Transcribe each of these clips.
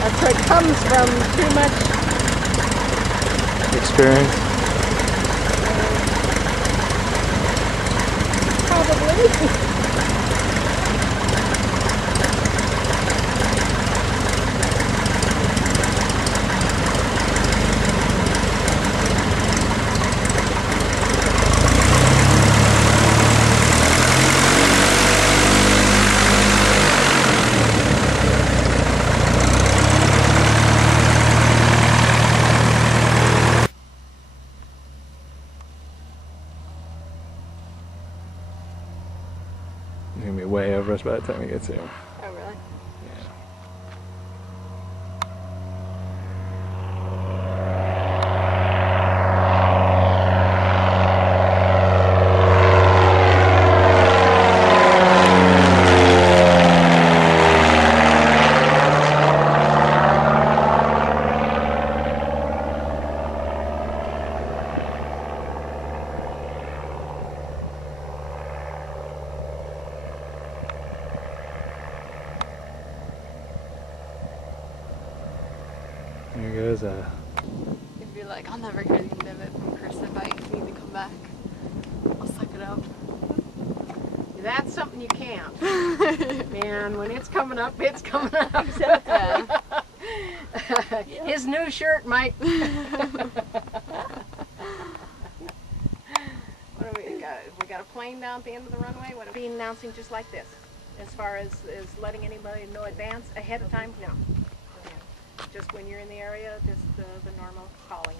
That's what comes from too much experience. Probably. It's gonna be way over us by the time we get to him. Oh, really? There goes You'd be like, I'll never hear the end of it from Chris if I need to come back. I'll suck it up. That's something you can't. Man, when it's coming up, it's coming up. Yeah. His new shirt might. What do we got? We got a plane down at the end of the runway. What are we announcing just like this? As far as letting anybody know advance ahead of time? No. Just when you're in the area, just the normal calling.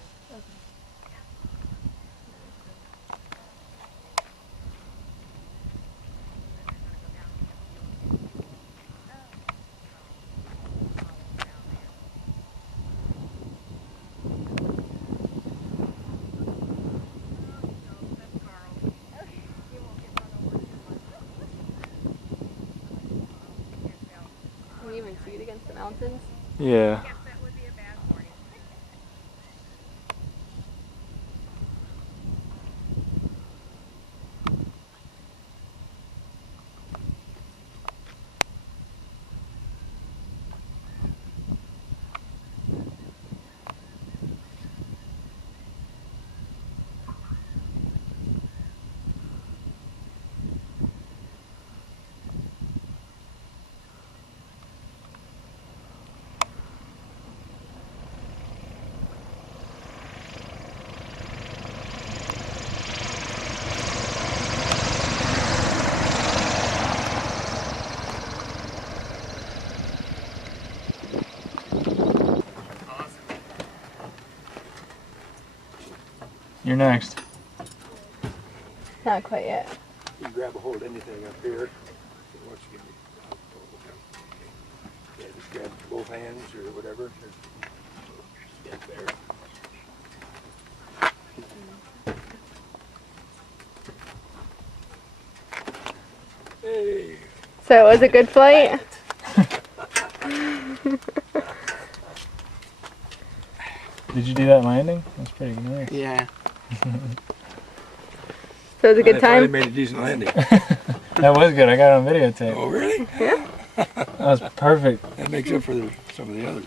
Can you even see it against the mountains? yeah. You're next. Not quite yet. You grab a hold of anything up here. Once you get yeah, just grab both hands or whatever. Get there. Hey. So it was a good flight? Did you do that landing? That's pretty nice. Yeah. So it was a good I finally time? made a decent landing. That was good. I got it on videotape. Oh, really? Yeah. That was perfect. That makes up for some of the others.